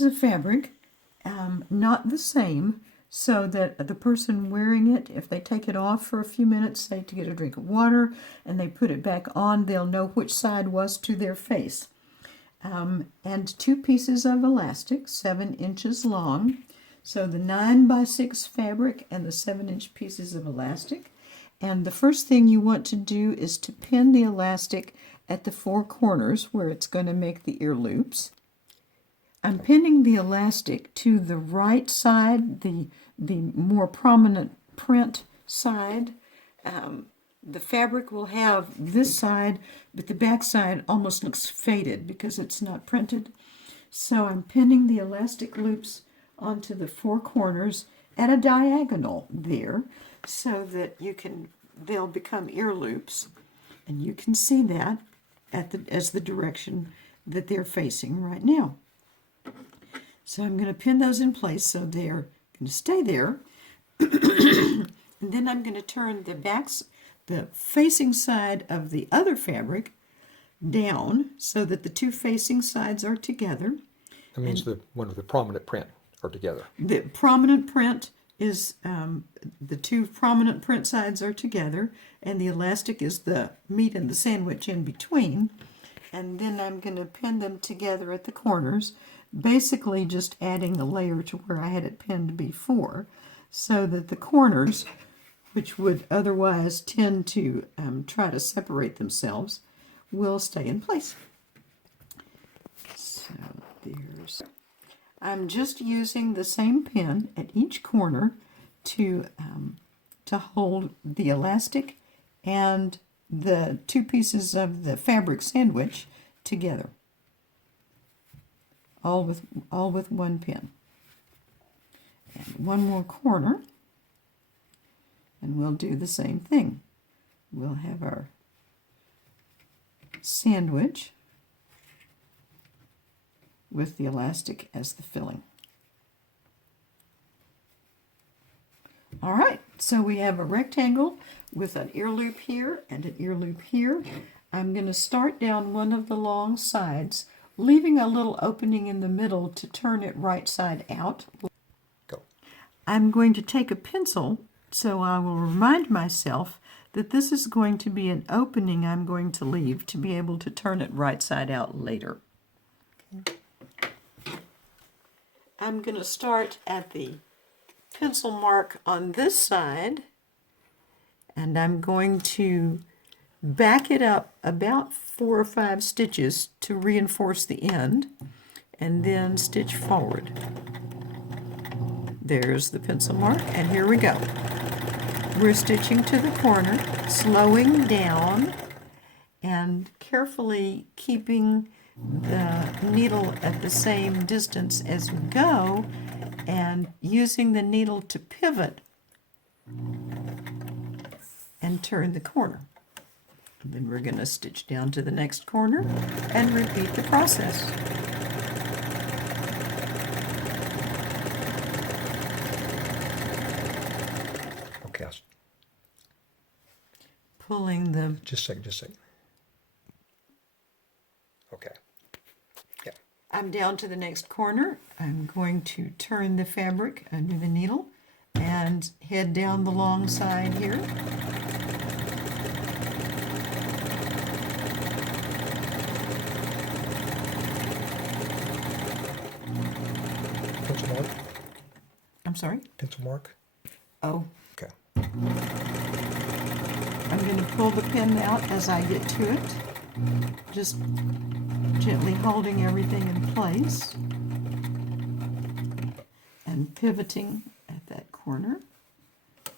pieces of fabric, not the same, so that the person wearing it, if they take it off for a few minutes, say to get a drink of water, and they put it back on, they'll know which side was to their face. And 2 pieces of elastic, 7 inches long. So the 9x6 fabric and the 7-inch pieces of elastic. And the first thing you want to do is to pin the elastic at the 4 corners where it's going to make the ear loops. I'm pinning the elastic to the right side, the more prominent print side. The fabric will have this side, but the back side almost looks faded because it's not printed. So I'm pinning the elastic loops onto the 4 corners at a diagonal there, so that they'll become ear loops, and you can see that as the direction that they're facing right now. So I'm going to pin those in place so they're going to stay there. And then I'm going to turn the facing side of the other fabric down so that the 2 facing sides are together. That means the one with the prominent print are together. The prominent print is, the 2 prominent print sides are together, and the elastic is the meat and the sandwich in between. And then I'm going to pin them together at the corners, basically just adding a layer to where I had it pinned before, so that the corners, which would otherwise tend to try to separate themselves, will stay in place. So I'm just using the same pin at each corner to hold the elastic and the 2 pieces of the fabric sandwich together, all with 1 pin. And 1 more corner, and we'll do the same thing. We'll have our sandwich with the elastic as the filling. All right, so we have a rectangle with an ear loop here and an ear loop here. I'm going to start down one of the long sides, leaving a little opening in the middle to turn it right side out. Go. I'm going to take a pencil, so I will remind myself that this is going to be an opening I'm going to leave to be able to turn it right side out later. Okay. I'm going to start at the pencil mark on this side, and I'm going to back it up about 4 or 5 stitches to reinforce the end, and then stitch forward. There's the pencil mark, and here we go. We're stitching to the corner, slowing down and carefully keeping the needle at the same distance as we go, and using the needle to pivot and turn the corner. And then we're going to stitch down to the next corner and repeat the process. Okay. Pulling the... Just a second. Okay. Yeah. I'm down to the next corner. I'm going to turn the fabric under the needle and head down the long side here. Pencil mark? I'm sorry? Pencil mark? Oh. Okay. I'm going to pull the pin out as I get to it, just gently holding everything in place and pivoting at that corner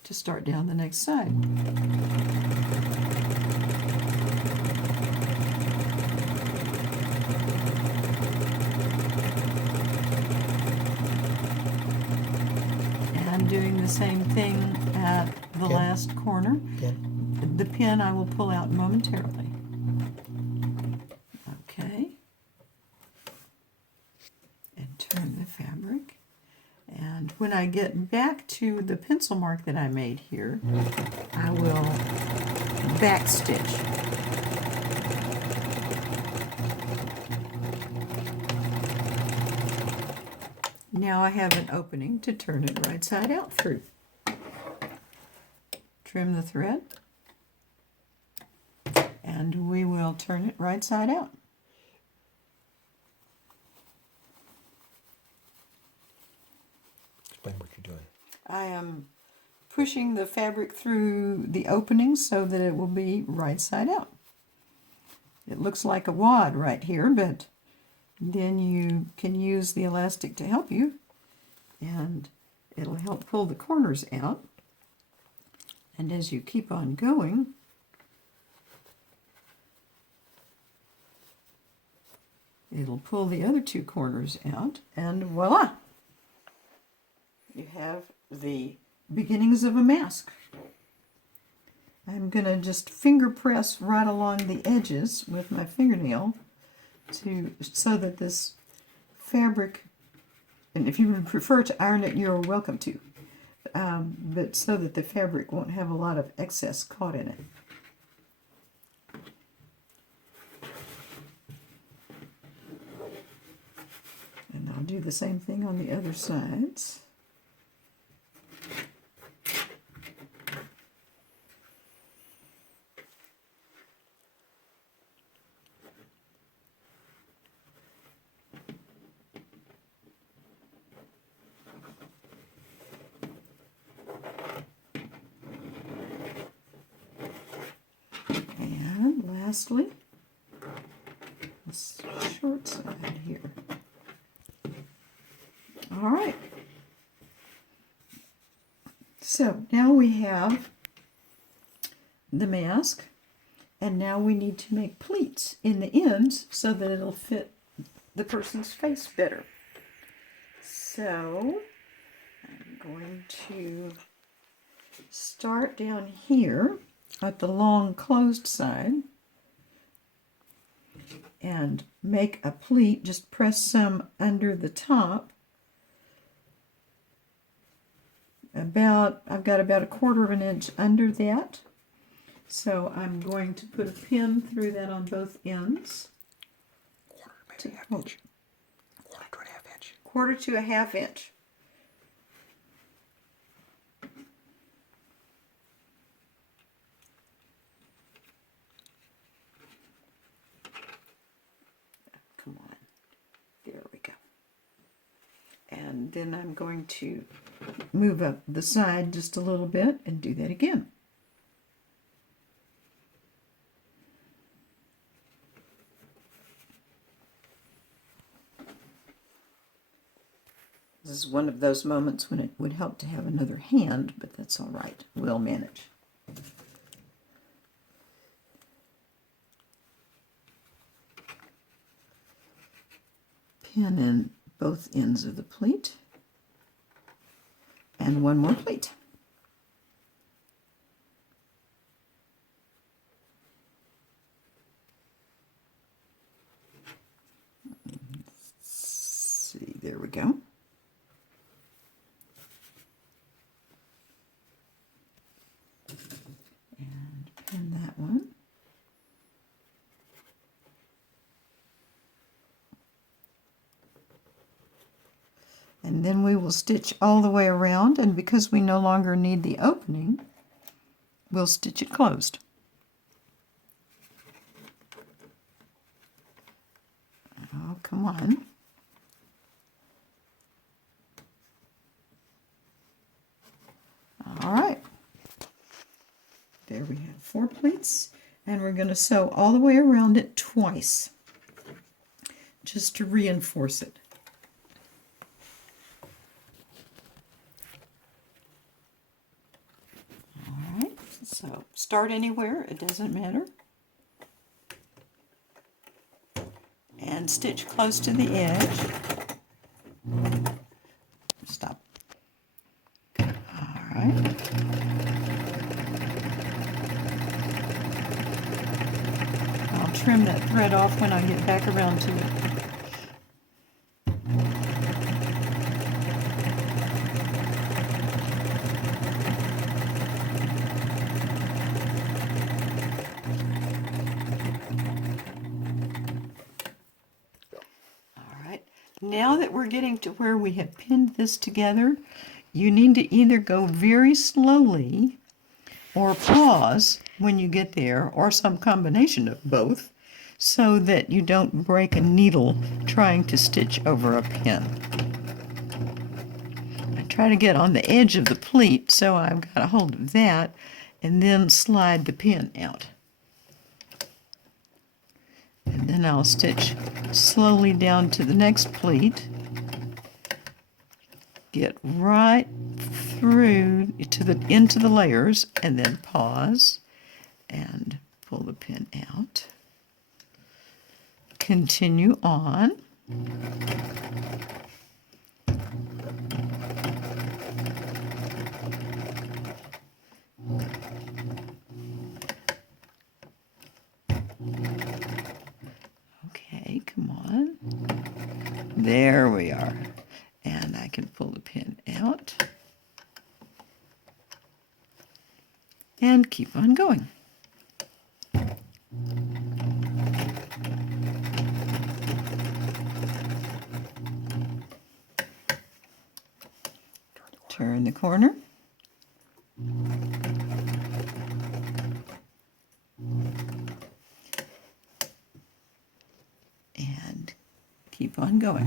to start down the next side. And doing the same thing at the last corner. The pin I will pull out momentarily. Okay. And turn the fabric. And when I get back to the pencil mark that I made here, I will back stitch. now I have an opening to turn it right side out through. Trim the thread, and we will turn it right side out. Explain what you're doing. I am pushing the fabric through the opening so that it will be right side out. It looks like a wad right here, but then you can use the elastic to help you, and it'll help pull the corners out. And as you keep on going, it'll pull the other two corners out, and voila! You have the beginnings of a mask. I'm going to just finger press right along the edges with my fingernail so that this fabric, and if you would prefer to iron it, you're welcome to, but so that the fabric won't have a lot of excess caught in it. And I'll do the same thing on the other sides. And lastly, this short side here. All right. So now we have the mask, and now we need to make pleats in the ends so that it'll fit the person's face better. So I'm going to start down here at the long closed side and make a pleat. Just press some under the top. I've got about 1/4 of an inch under that. So I'm going to put a pin through that on both ends. Quarter, maybe half inch. 1/4 to 1/2 inch. 1/4 to 1/2 inch. Come on. There we go. And then I'm going to move up the side just a little bit and do that again. This is one of those moments when it would help to have another hand, but that's all right. We'll manage. Pin in both ends of the pleat. And one more pleat. Let's see, there we go. And pin that one. And then we will stitch all the way around, and because we no longer need the opening, we'll stitch it closed. Oh, come on. All right. There we have 4 pleats, and we're going to sew all the way around it twice, just to reinforce it. So start anywhere, it doesn't matter. And stitch close to the edge. Stop. All right. I'll trim that thread off when I get back around to it. Now that we're getting to where we have pinned this together, you need to either go very slowly or pause when you get there, or some combination of both, so that you don't break a needle trying to stitch over a pin. I try to get on the edge of the pleat, so I've got a hold of that, and then slide the pin out. And then I'll stitch slowly down to the next pleat, get right through to the into the layers, and then pause and pull the pin out. Continue on. Okay, come on. There we are. And I can pull the pin out and keep on going. Turn the corner. And keep on going.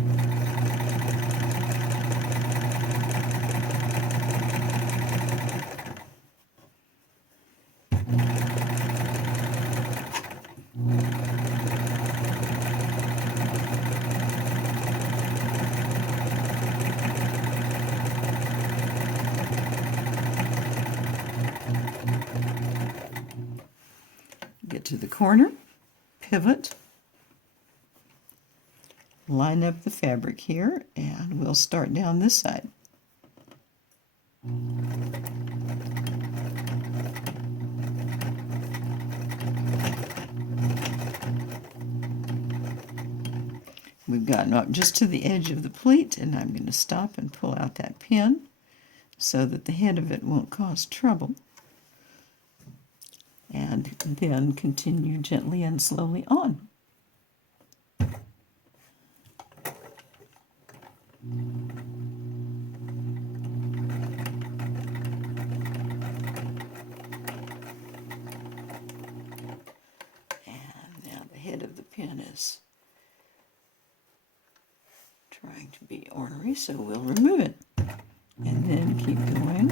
Get to the corner, pivot, line up the fabric here, and we'll start down this side. We've gotten up just to the edge of the pleat, and I'm going to stop and pull out that pin so that the head of it won't cause trouble. And then continue gently and slowly on. And now the head of the pin is trying to be ornery, so we'll remove it. And then keep going.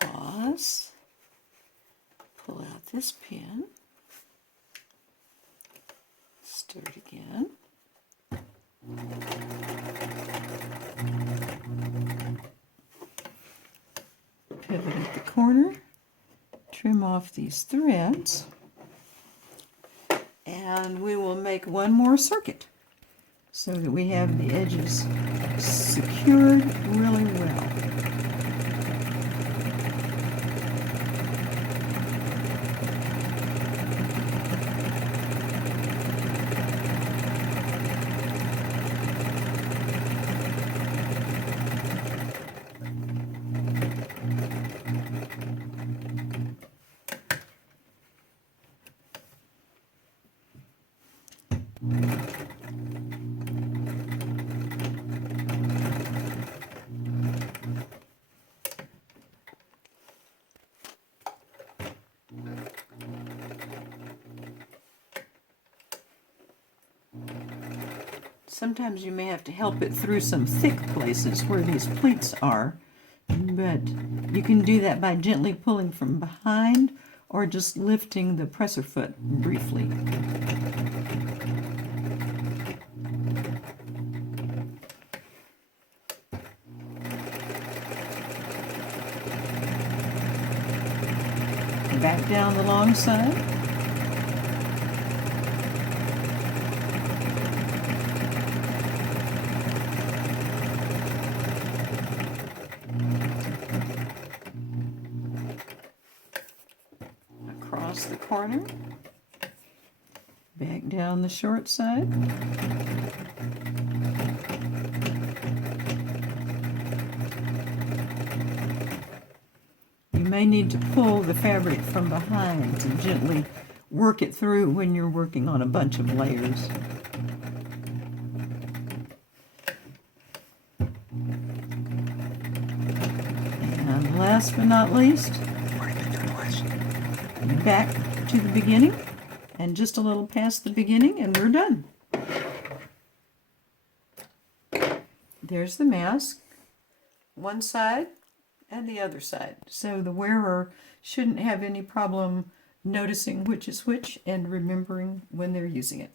Pause. Pull out this pin. Start again. Pivot at the corner. Trim off these threads. And we will make one more circuit so that we have the edges secured really well. Sometimes you may have to help it through some thick places where these pleats are, but you can do that by gently pulling from behind or just lifting the presser foot briefly. Back down the long side. Across the corner. Back down the short side. You You may need to pull the fabric from behind to gently work it through when you're working on a bunch of layers. And last but not least, What do you think that was? back to the beginning, and just a little past the beginning, and we're done. There's the mask, one side and the other side. So the wearer shouldn't have any problem noticing which is which and remembering when they're using it.